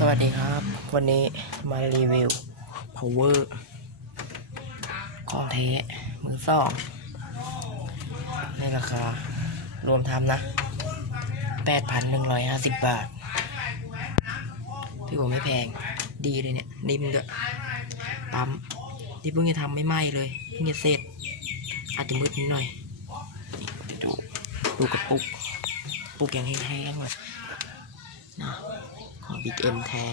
สวัสดีครับ วันนี้มารีวิว power ของเทมือสองในราคา รวมทำนะ 8,150 บาท พี่ผมไม่แพงดีเลยเนี่ย นิ่มด้วยปั๊มที่เพิ่งจะทำไม่ไหม้เลยเพิ่งจะเสร็จ อาจจะมืดนิดหน่อย ดูดูกระปุก ปุกอย่างแห้งๆเลยนะ บิ๊กเอ็มแท้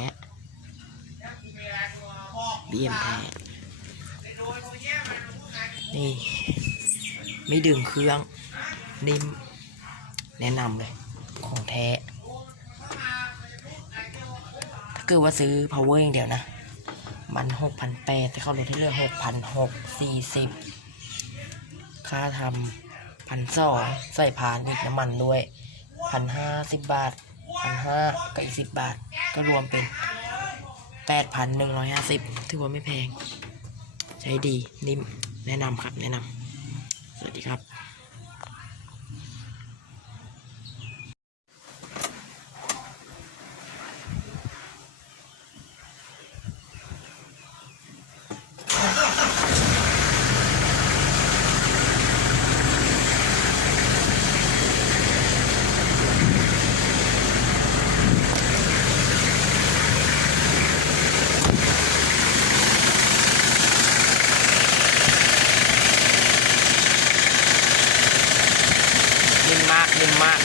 บีเอ็มแท้ นี่ ไม่ดึงเครื่อง นิ่ม แนะนำเลย ของแท้ถ้าเกิดว่าซื้อ power อย่างเดียวนะ มันหกพันแปดแต่เขาลดให้เหลือหกพันหกสี่สิบค่าทำพันสองใส่พานอีกน้ำมันด้วยพันห้าสิบบาท พันห้าก็อีกสิบบาท ก็รวมเป็นแปดพันหนึ่งร้อยห้าสิบถือว่าไม่แพง ใช้ดีนิ่มแนะนำครับแนะนำสวัสดีครับ นุ่มมาก